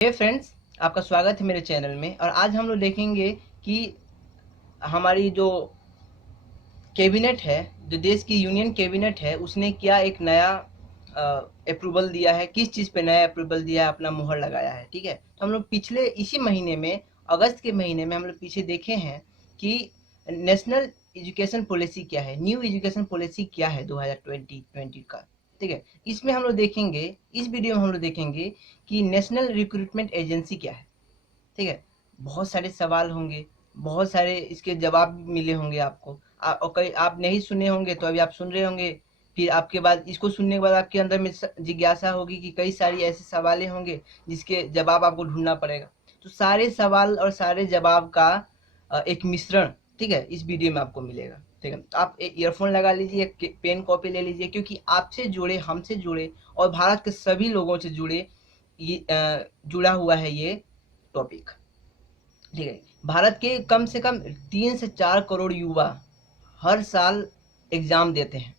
हे friends, आपका स्वागत है मेरे चैनल में। और आज हम लोग देखेंगे कि हमारी जो कैबिनेट है, जो देश की यूनियन कैबिनेट है, उसने क्या एक नया अप्रूवल दिया है, किस चीज़ पे नया अप्रूवल दिया है, अपना मुहर लगाया है। ठीक है, तो हम लोग पिछले इसी महीने में, अगस्त के महीने में हम लोग पीछे देखे हैं कि नेशनल एजुकेशन पॉलिसी क्या है, न्यू एजुकेशन पॉलिसी क्या है 2020 का। ठीक है, इसमें हम लोग देखेंगे, इस वीडियो में हम लोग देखेंगे कि नेशनल रिक्रूटमेंट एजेंसी क्या है। ठीक है, बहुत सारे सवाल होंगे, बहुत सारे इसके जवाब मिले होंगे आपको। और कई आप नहीं सुने होंगे तो अभी आप सुन रहे होंगे। फिर आपके बाद इसको सुनने के बाद आपके अंदर में जिज्ञासा होगी कि कई सारी ऐसे सवाल होंगे जिसके जवाब आपको ढूंढना पड़ेगा। तो सारे सवाल और सारे जवाब का एक मिश्रण, ठीक है, इस वीडियो में आपको मिलेगा। ठीक है, तो आप एक ईयरफोन लगा लीजिए, एक पेन कॉपी ले लीजिए, क्योंकि आपसे जुड़े, हमसे जुड़े और भारत के सभी लोगों से जुड़े ये जुड़ा हुआ है ये टॉपिक। ठीक है, भारत के कम से कम 3 से 4 करोड़ युवा हर साल एग्जाम देते हैं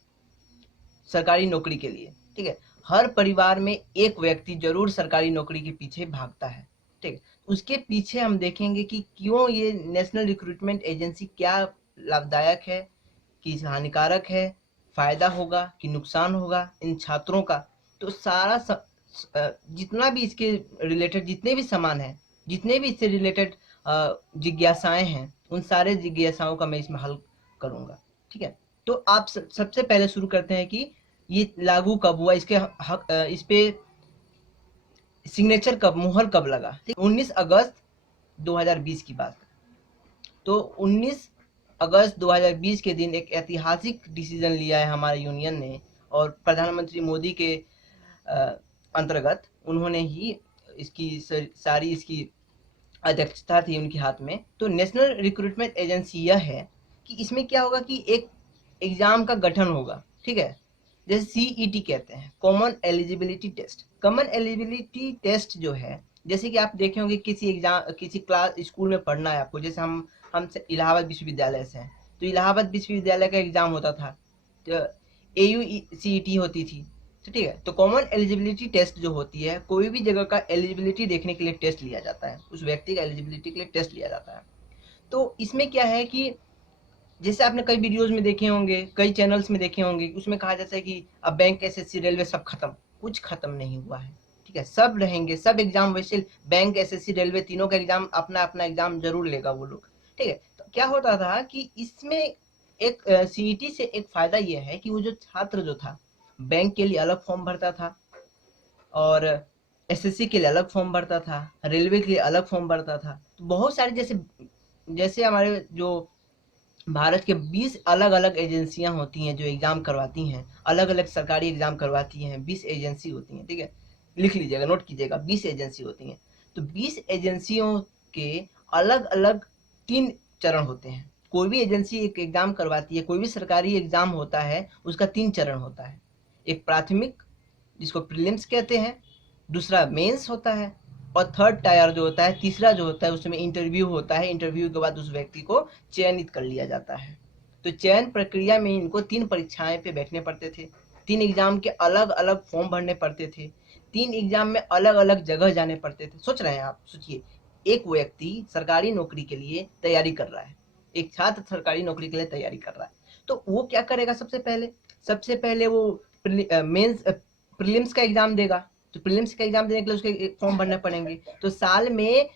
सरकारी नौकरी के लिए। ठीक है, हर परिवार में एक व्यक्ति जरूर सरकारी नौकरी के पीछे भागता है। ठीक है, उसके पीछे हम देखेंगे कि क्यों ये नेशनल रिक्रूटमेंट एजेंसी क्या लाभदायक है, कि हानिकारक है, फायदा होगा कि नुकसान होगा इन छात्रों का। तो सारा जितना भी इसके रिलेटेड जितने भी सामान है, जितने भी इससे रिलेटेड जिज्ञासाएं हैं, उन सारे जिज्ञासाओं का मैं इसमें हल करूंगा। ठीक है, तो आप सबसे पहले शुरू करते हैं कि ये लागू कब हुआ, इसके हक, इस पे सिग्नेचर कब, मुहर कब लगा। ठीक, 19 अगस्त 2020 की बात। तो 19 अगस्त 2020 के दिन एक ऐतिहासिक डिसीजन लिया है हमारे यूनियन ने, और प्रधानमंत्री मोदी के अंतर्गत उन्होंने ही इसकी सारी इसकी अध्यक्षता थी उनके हाथ में। तो नेशनल रिक्रूटमेंट एजेंसी यह है कि इसमें क्या होगा कि एक एग्जाम का गठन होगा। ठीक है, जैसे सीईटी कहते हैं, common eligibility test. Common eligibility test जो है, जैसे कि आप देखे होंगे किसी एग्जाम, किसी क्लास स्कूल में पढ़ना है आपको, जैसे हम इलाहाबाद विश्वविद्यालय से हैं, तो इलाहाबाद विश्वविद्यालय का एग्जाम होता था, तो AUCET होती थी। तो ठीक है, तो कॉमन एलिजिबिलिटी टेस्ट जो होती है, कोई भी जगह का एलिजिबिलिटी देखने के लिए टेस्ट लिया जाता है, उस व्यक्ति का एलिजिबिलिटी के लिए टेस्ट लिया जाता है। तो इसमें क्या है कि जैसे आपने कई वीडियोज में देखे होंगे, कई चैनल्स में देखे होंगे, उसमें कहा जाता है कि अब बैंक, SSC, रेलवे सब खत्म। कुछ खत्म नहीं हुआ है। ठीक है, सब रहेंगे, सब एग्जाम वैसे, बैंक, SSC, रेलवे तीनों का एग्जाम, अपना अपना एग्जाम जरूर लेगा वो लोग। ठीक है, तो क्या होता था कि इसमें एक CET से एक फायदा ये है कि वो जो छात्र जो था, बैंक के लिए अलग फॉर्म भरता था, और SSC के लिए अलग फॉर्म भरता था, रेलवे के लिए अलग फॉर्म भरता था। तो बहुत सारे, जैसे जैसे हमारे जो भारत के 20 अलग अलग एजेंसियां होती हैं जो एग्जाम करवाती हैं, अलग अलग सरकारी एग्जाम करवाती हैं, 20 एजेंसी होती हैं। ठीक है, लिख लीजिएगा, नोट कीजिएगा, 20 एजेंसी होती हैं। तो 20 एजेंसियों के अलग अलग 3 चरण होते हैं। कोई भी एजेंसी एक एग्जाम करवाती है, कोई भी सरकारी एग्जाम होता है, उसका 3 चरण होता है। एक प्राथमिक, जिसको प्रीलिम्स कहते हैं, दूसरा मेंस होता है, और थर्ड टायर जो होता है, तीसरा जो होता है, उसमें इंटरव्यू होता है। इंटरव्यू के बाद उस व्यक्ति को चयनित कर लिया जाता है। तो चयन प्रक्रिया में इनको 3 परीक्षाएं पे बैठने पड़ते थे, 3 एग्जाम के अलग अलग फॉर्म भरने पड़ते थे, 3 एग्जाम में अलग अलग जगह जाने पड़ते थे। सोच रहे हैं आप, सोचिए, एक व्यक्ति सरकारी नौकरी के लिए तैयारी कर रहा है, एक छात्र सरकारी नौकरी के लिए तैयारी कर रहा है, तो वो क्या करेगा? सबसे पहले वो मेंस प्रीलिम्स का एग्जाम देगा। तो प्रीलिम्स का एग्जाम देने के लिए उसके फॉर्म भरने पड़ेंगे। तो साल में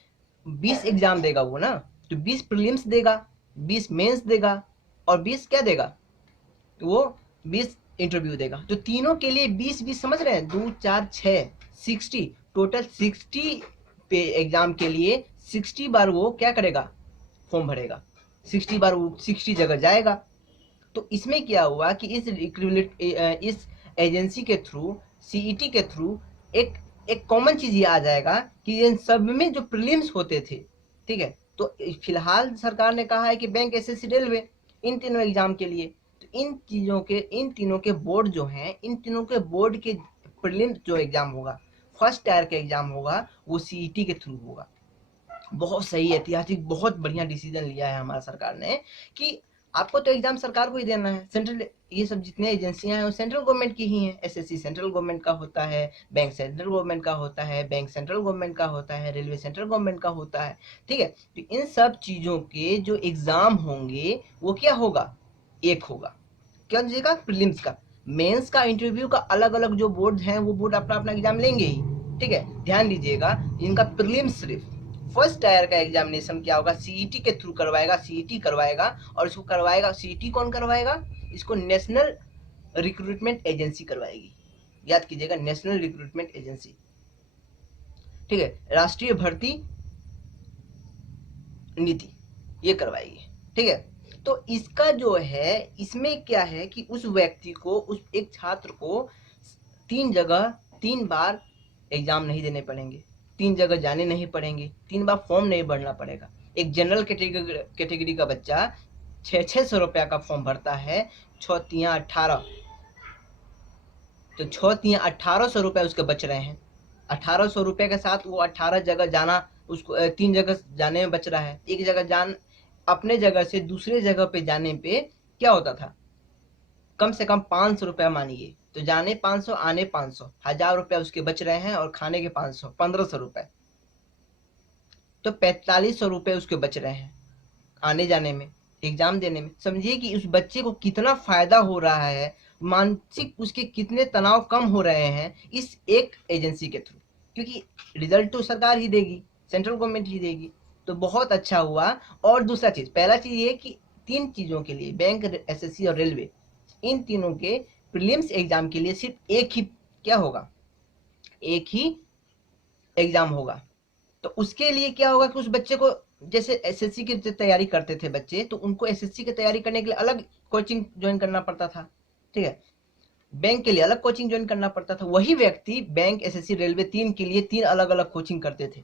20 एग्जाम देगा वो ना, तो 20 प्रीलिम्स देगा, 20 मेंस देगा, और 20 क्या देगा? तो वो 20 इंटरव्यू देगा। तो तीनों के लिए 20-20, समझ रहे हैं, 2 4 6 60, टोटल 60 पे एग्जाम के लिए 60 बार वो क्या करेगा? फॉर्म भरेगा। 60 बार वो 60 जगह जाएगा। तो इसमें क्या हुआ कि इस एजेंसी के थ्रू, सीईटी के थ्रू, एक एक कॉमन चीज ये आ जाएगा कि इन सब में जो प्रीलिम्स होते थे, ठीक है, तो फिलहाल सरकार ने कहा है कि बैंक, SSC, रेलवे, इन तीनों एग्जाम के लिए, तो इन तीनों के बोर्ड जो हैं, इन तीनों के बोर्ड के प्रीलिम्स जो एग्जाम होगा, फर्स्ट टायर का एग्जाम होगा, वो सीईटी के थ्रू होगा। बहुत सही, ऐतिहासिक, बहुत बढ़िया डिसीजन लिया है हमारा सरकार ने कि आपको तो एग्जाम सरकार को ही देना है। सेंट्रल, ये सब जितने एजेंसियां हैं वो सेंट्रल गवर्नमेंट की ही हैं। एसएससी सेंट्रल गवर्नमेंट का होता है, बैंक सेंट्रल गवर्नमेंट का होता है, बैंक सेंट्रल गवर्नमेंट का होता है, रेलवे सेंट्रल गवर्नमेंट का होता है। ठीक है, तो इन सब चीजों के जो एग्जाम होंगे वो क्या होगा, एक होगा। क्या दीजिएगा, प्रीलिम्स का। मेंस का, इंटरव्यू का अलग अलग जो बोर्ड हैं वो बोर्ड अपना अपना एग्जाम लेंगे ही। ठीक है, ध्यान दीजिएगा, इनका प्रीलिम्स सिर्फ फर्स्ट टायर का एग्जामिनेशन क्या होगा, सीईटी के थ्रू करवाएगा, सीईटी करवाएगा। और इसको करवाएगा, सीईटी कौन करवाएगा, इसको नेशनल रिक्रूटमेंट एजेंसी करवाएगी। याद कीजिएगा, नेशनल रिक्रूटमेंट एजेंसी। ठीक है, राष्ट्रीय भर्ती नीति ये करवाएगी। ठीक है, तो इसका जो है, इसमें क्या है कि उस व्यक्ति को, उस एक छात्र को 3 जगह 3 बार एग्जाम नहीं देने पड़ेंगे, 3 जगह जाने नहीं पड़ेंगे, 3 बार फॉर्म नहीं भरना पड़ेगा। एक जनरल कैटेगरी का बच्चा 600 रुपया का फॉर्म भरता है, 6 तिया 18, तो 6 तिया 1800 रुपये उसके बच रहे हैं। 1800 रुपये के साथ वो 18 जगह जाना, उसको 3 जगह जाने में बच रहा है। एक जगह जान, अपने जगह से दूसरे जगह पे जाने पे क्या होता था, कम से कम 500 रुपया मानिए, तो जाने 500, आने 500, 1000 रुपया उसके बच रहे हैं, और खाने के 500, 1500 रुपए, तो 4500 रुपए उसके बच रहे हैं आने जाने में, एग्जाम देने में। समझिए कि उस बच्चे को कितना फायदा हो रहा है, मानसिक उसके कितने तनाव कम हो रहे हैं इस एक एजेंसी के थ्रू, क्योंकि रिजल्ट तो सरकार ही देगी, सेंट्रल गवर्नमेंट ही देगी। तो बहुत अच्छा हुआ। और दूसरा चीज, पहला चीज ये कि 3 चीजों के लिए, बैंक, एसएससी और रेलवे, इन तीनों के प्रीलिम्स एग्जाम के लिए सिर्फ एक ही क्या होगा, एक ही एग्जाम होगा। तो उसके लिए क्या होगा कि उस बच्चे को, जैसे एसएससी की तैयारी करते थे बच्चे, तो उनको एसएससी की तैयारी करने के लिए अलग कोचिंग ज्वाइन करना पड़ता था। ठीक है, बैंक के लिए अलग कोचिंग ज्वाइन करना पड़ता था। वही व्यक्ति बैंक, एसएससी, रेलवे 3 के लिए 3 अलग अलग कोचिंग करते थे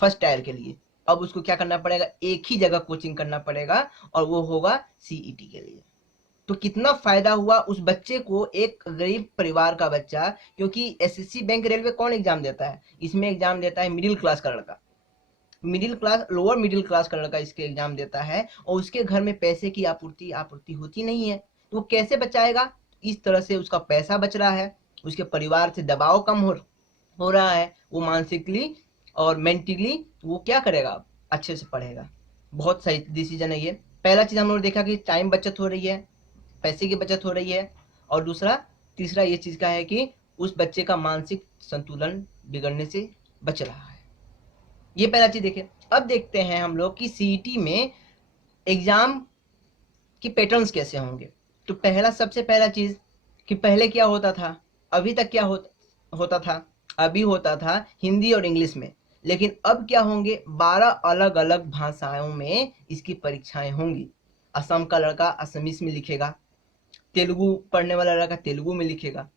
फर्स्ट टायर के लिए। अब उसको क्या करना पड़ेगा, एक ही जगह कोचिंग करना पड़ेगा, और वो होगा सीईटी के लिए। तो कितना फायदा हुआ उस बच्चे को, एक गरीब परिवार का बच्चा, क्योंकि एसएससी, बैंक, रेलवे कौन एग्जाम देता है, इसमें एग्जाम देता है मिडिल क्लास का लड़का, middle class, lower middle class का लड़का इसके एग्जाम देता है, और उसके घर में पैसे की आपूर्ति होती नहीं है, तो वो कैसे बचाएगा। इस तरह से उसका पैसा बच रहा है, उसके परिवार से दबाव कम हो रहा है, वो मानसिकली और मेंटली वो क्या करेगा, अच्छे से पढ़ेगा। बहुत सही डिसीजन है ये। पहला चीज हम लोग देखा कि टाइम बचत हो रही है, पैसे की बचत हो रही है, और दूसरा, तीसरा ये चीज का है कि उस बच्चे का मानसिक संतुलन बिगड़ने से बच रहा है। ये पहला चीज देखे। अब देखते हैं हम लोग कि सीईटी में एग्जाम की पैटर्न्स कैसे होंगे। तो सबसे पहला चीज कि पहले क्या होता था, अभी तक क्या होता था, अभी होता था हिंदी और इंग्लिश में, लेकिन अब क्या होंगे, 12 अलग अलग भाषाओं में इसकी परीक्षाएं होंगी। असम का लड़का असमीस में लिखेगा, तेलुगु पढ़ने वाला लड़का तेलुगु में लिखेगा।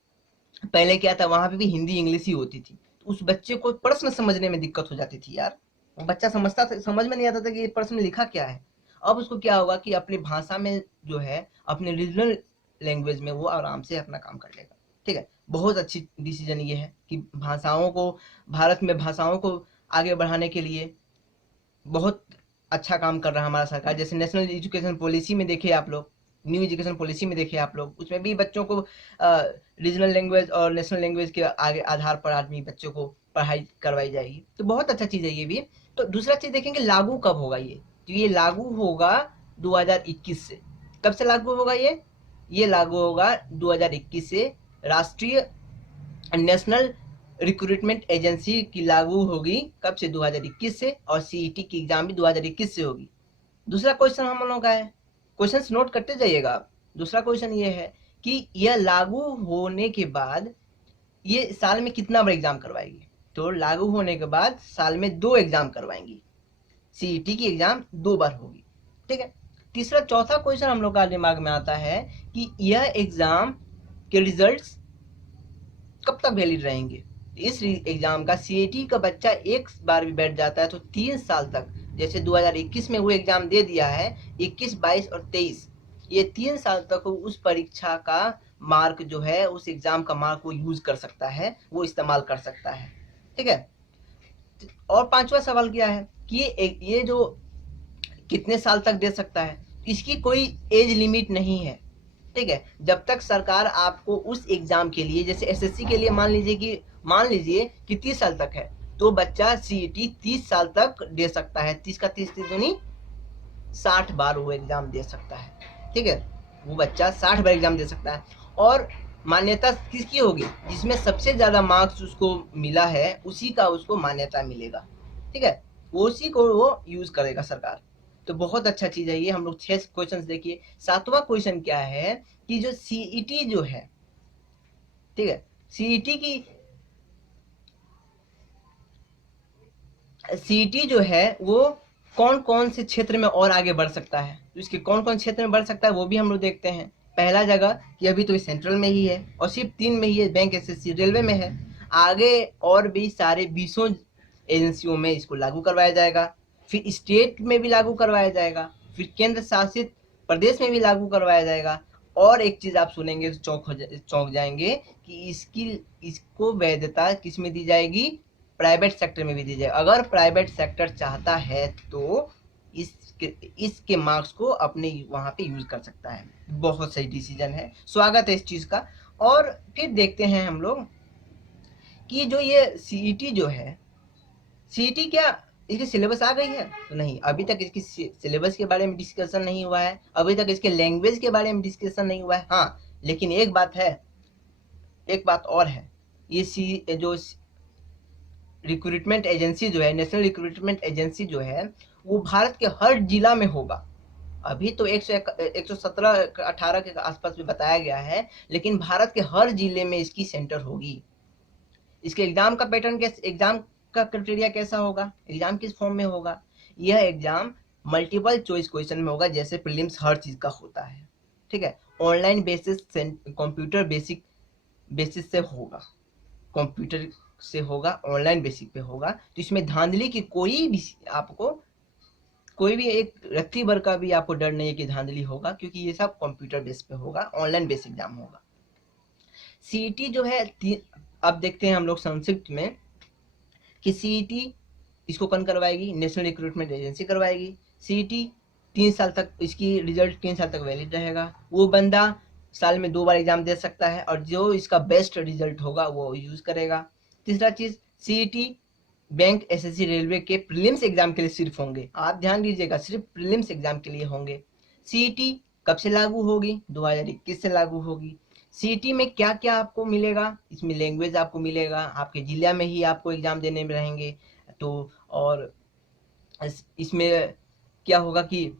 पहले क्या था, वहां पे भी हिंदी इंग्लिश ही होती थी, तो उस बच्चे को प्रश्न समझने में दिक्कत हो जाती थी यार। वो बच्चा समझता था, समझ में नहीं आता था कि ये प्रश्न लिखा क्या है। अब उसको क्या होगा कि अपनी भाषा में जो है, अपने रीजनल लैंग्वेज में वो आराम से अपना काम कर लेगा। ठीक है, बहुत अच्छी डिसीजन ये है कि भाषाओं को, भारत में भाषाओं को आगे बढ़ाने के लिए बहुत अच्छा काम कर रहा है हमारा सरकार। जैसे नेशनल एजुकेशन पॉलिसी में देखिए आप लोग, न्यू एजुकेशन पॉलिसी में देखिए आप लोग, उसमें भी बच्चों को रीजनल लैंग्वेज और नेशनल लैंग्वेज के आगे आधार पर आदमी बच्चों को पढ़ाई करवाई जाएगी। तो बहुत अच्छा चीज़ है ये भी। तो दूसरा चीज़ देखेंगे, लागू कब होगा ये। तो ये लागू होगा 2021 से। कब से लागू होगा ये लागू होगा 2021 से। राष्ट्रीय नेशनल रिक्रूटमेंट एजेंसी की लागू होगी कब से, 2021 से, और सीईटी की एग्जाम भी 2021 से होगी। दूसरा क्वेश्चन हम लोगों का है, क्वेश्चंस नोट करते जाइएगा आप। दूसरा क्वेश्चन ये है कि यह लागू होने के बाद ये साल में कितना बार एग्जाम करवाएगी। तो लागू होने के बाद साल में 2 एग्जाम करवाएंगी, सीईटी की एग्जाम 2 बार होगी। ठीक है, तीसरा चौथा क्वेश्चन हम लोग का दिमाग में आता है कि यह एग्जाम के रिजल्ट्स कब तक वैलिड रहेंगे। इस एग्जाम का सीईटी का बच्चा एक बार भी बैठ जाता है तो 3 साल तक, जैसे 2021 में वो एग्जाम दे दिया है, 21, 22 और 23, ये 3 साल तक उस परीक्षा का मार्क जो है, उस एग्जाम का मार्क वो यूज कर सकता है, वो इस्तेमाल कर सकता है। ठीक है, और 5वां सवाल क्या है कि ये जो कितने साल तक दे सकता है। इसकी कोई एज लिमिट नहीं है, ठीक है। जब तक सरकार आपको उस एग्जाम के लिए, जैसे एसएससी के लिए मान लीजिए कि 30 साल तक है, तो बच्चा सीईटी 30 साल तक दे सकता है। 30 का 30 दूनी 60 बार वो एग्जाम दे सकता है, ठीक है। वो बच्चा 60 बार एग्जाम दे सकता है। और मान्यता किसकी होगी? जिसमें सबसे ज्यादा मार्क्स उसको मिला है उसी का उसको मान्यता मिलेगा, ठीक है। उसी को वो यूज करेगा सरकार। तो बहुत अच्छा चीज है ये। हम लोग 6 क्वेश्चन देखिए। 7वां क्वेश्चन क्या है कि जो सीईटी जो है, ठीक है, सीईटी जो है वो कौन कौन से क्षेत्र में और आगे बढ़ सकता है, तो इसके कौन कौन क्षेत्र में बढ़ सकता है वो भी हम लोग देखते हैं। पहला जगह कि अभी तो सेंट्रल में ही है और सिर्फ 3 में ही है, बैंक, एसएससी, रेलवे में है। आगे और भी सारे 20 एजेंसियों में इसको लागू करवाया जाएगा, फिर स्टेट में भी लागू करवाया जाएगा, फिर केंद्र शासित प्रदेश में भी लागू करवाया जाएगा। और एक चीज आप सुनेंगे तो चौंक जाएंगे कि इसको वैधता किस में दी जाएगी? प्राइवेट सेक्टर में भी दी जाए। अगर प्राइवेट सेक्टर चाहता है तो इसके मार्क्स को अपने वहां पे यूज कर सकता है। बहुत सही डिसीजन है, स्वागत है इस चीज का। और फिर देखते हैं हम लोग कि जो ये सीईटी जो है, सीईटी क्या इसकी सिलेबस आ गई है? तो नहीं, अभी तक इसकी सिलेबस के बारे में डिस्कशन नहीं हुआ है, अभी तक इसके लैंग्वेज के बारे में डिस्कशन नहीं हुआ है। हाँ, लेकिन एक बात और है, ये जो रिक्रूटमेंट एजेंसी जो है, नेशनल रिक्रूटमेंट एजेंसी जो है, वो भारत के हर जिला में होगा। अभी तो 117-18 के आसपास में बताया गया है, लेकिन भारत के हर जिले में इसकी सेंटर होगी। इसके एग्जाम का पैटर्न एग्जाम का क्राइटेरिया कैसा होगा? एग्जाम किस फॉर्म में होगा? यह एग्जाम मल्टीपल चॉइस क्वेश्चन में होगा, जैसे प्रीलिम्स हर चीज का होता है, ठीक है। ऑनलाइन बेसिस, कंप्यूटर बेसिस से होगा, कंप्यूटर से होगा, ऑनलाइन बेसिक पे होगा। तो इसमें धांधली की कोई भी एक रत्ती भर का भी आपको डर नहीं है कि धांधली होगा, क्योंकि ये सब कंप्यूटर बेस पे होगा, ऑनलाइन बेस एग्जाम होगा। सीईटी जो है, अब देखते हैं हम लोग संक्षिप्त में कि सीईटी इसको कौन करवाएगी? नेशनल रिक्रूटमेंट एजेंसी करवाएगी। सीईटी 3 साल तक, इसकी रिजल्ट 3 साल तक वैलिड रहेगा। वो बंदा साल में 2 बार एग्जाम दे सकता है, और जो इसका बेस्ट रिजल्ट होगा वो यूज करेगा। तीसरा चीज, सीईटी बैंक, एसएससी, रेलवे के प्रीलिम्स एग्जाम के लिए सिर्फ होंगे। आप ध्यान दीजिएगा, सिर्फ प्रीलिम्स एग्जाम के लिए होंगे। सीईटी कब से लागू होगी? 2021 से लागू होगी। सीईटी में क्या क्या आपको मिलेगा? इसमें लैंग्वेज आपको मिलेगा, आपके जिला में ही आपको एग्जाम देने में रहेंगे। तो और इसमें क्या होगा कि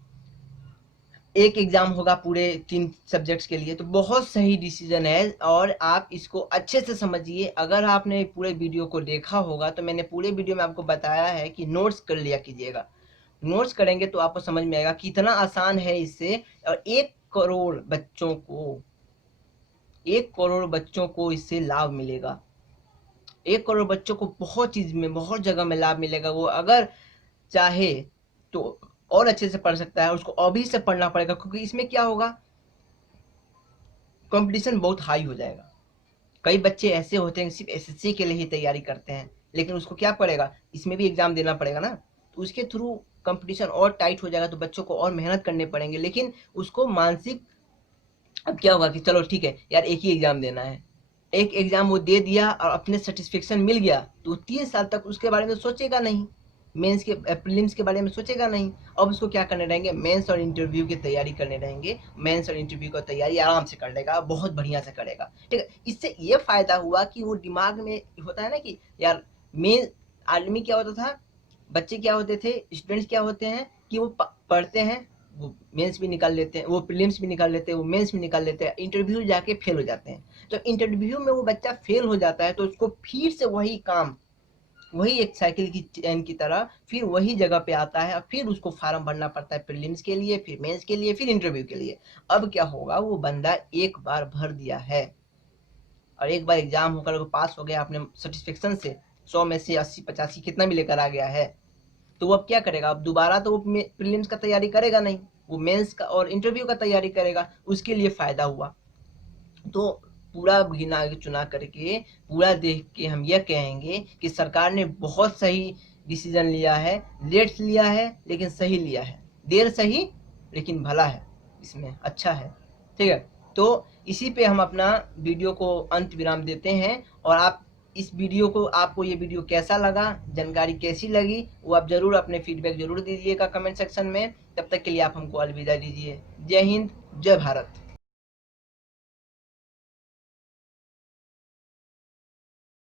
एक एग्जाम होगा पूरे 3 सब्जेक्ट्स के लिए। तो बहुत सही डिसीजन है, और आप इसको अच्छे से समझिए। अगर आपने पूरे वीडियो को देखा होगा तो मैंने पूरे वीडियो में आपको बताया है कि नोट्स कर लिया कीजिएगा। नोट्स करेंगे तो आपको समझ में आएगा कितना आसान है इससे। और 1 करोड़ बच्चों को इससे लाभ मिलेगा। 1 करोड़ बच्चों को बहुत चीज में, बहुत जगह में लाभ मिलेगा। वो अगर चाहे तो और अच्छे से पढ़ सकता है, उसको अभी से पढ़ना पड़ेगा, क्योंकि इसमें क्या होगा, कंपटीशन बहुत हाई हो जाएगा। कई बच्चे ऐसे होते हैं सिर्फ एसएससी के लिए ही तैयारी करते हैं, लेकिन उसको क्या पड़ेगा, इसमें भी एग्जाम देना पड़ेगा ना, तो उसके थ्रू कंपटीशन और टाइट हो जाएगा, तो बच्चों को और मेहनत करने पड़ेंगे। लेकिन उसको मानसिक, अब क्या होगा कि चलो ठीक है यार, एक ही एग्जाम देना है, एक एग्जाम वो दे दिया और अपने सेटिस्फेक्शन मिल गया, तो 3 साल तक उसके बारे में सोचेगा नहीं, मेंस के प्रीलिम्स के बारे में सोचेगा नहीं। अब उसको क्या करने रहेंगे? मेंस और इंटरव्यू की तैयारी करने रहेंगे। मेंस और इंटरव्यू की तैयारी आराम से कर लेगा, बहुत बढ़िया से करेगा, ठीक है। इससे ये फायदा हुआ कि वो दिमाग में होता है ना कि यार, मेन आदमी क्या होता था, बच्चे क्या होते थे, स्टूडेंट्स क्या होते हैं कि वो पढ़ते हैं, वो मेंस भी निकाल लेते हैं, वो प्रीलिम्स भी निकाल लेते हैं, वो मेंस भी निकाल लेते हैं, इंटरव्यू जाके फेल हो जाते हैं। तो इंटरव्यू में वो बच्चा फेल हो जाता है, तो उसको फिर से वही काम, वही एक साइकिल की चैन की तरह फिर वही जगह पे आता है, और फिर उसको फॉर्म भरना पड़ता है प्रीलिम्स के लिए, फिर मेंस के लिए, फिर इंटरव्यू के लिए। अब क्या होगा, वो बंदा एक बार भर दिया है और एक बार एग्जाम होकर वो पास हो गया अपने सेटिस्फेक्शन से, 100 में से 80-85 कितना भी लेकर आ गया है, तो वो अब क्या करेगा? अब दोबारा तो वो प्रीलिम्स का तैयारी करेगा नहीं, वो मेंस का और इंटरव्यू का तैयारी करेगा। उसके लिए फायदा हुआ। तो पूरा गिना चुना करके, पूरा देख के हम यह कहेंगे कि सरकार ने बहुत सही डिसीजन लिया है। लेट लिया है लेकिन सही लिया है, देर सही लेकिन भला है इसमें, अच्छा है। ठीक है, तो इसी पे हम अपना वीडियो को अंत विराम देते हैं। और आप इस वीडियो को, आपको ये वीडियो कैसा लगा, जानकारी कैसी लगी, वो आप जरूर अपने फीडबैक जरूर दीजिएगा कमेंट सेक्शन में। तब तक के लिए आप हमको अलविदा दीजिए। जय हिंद, जय भारत।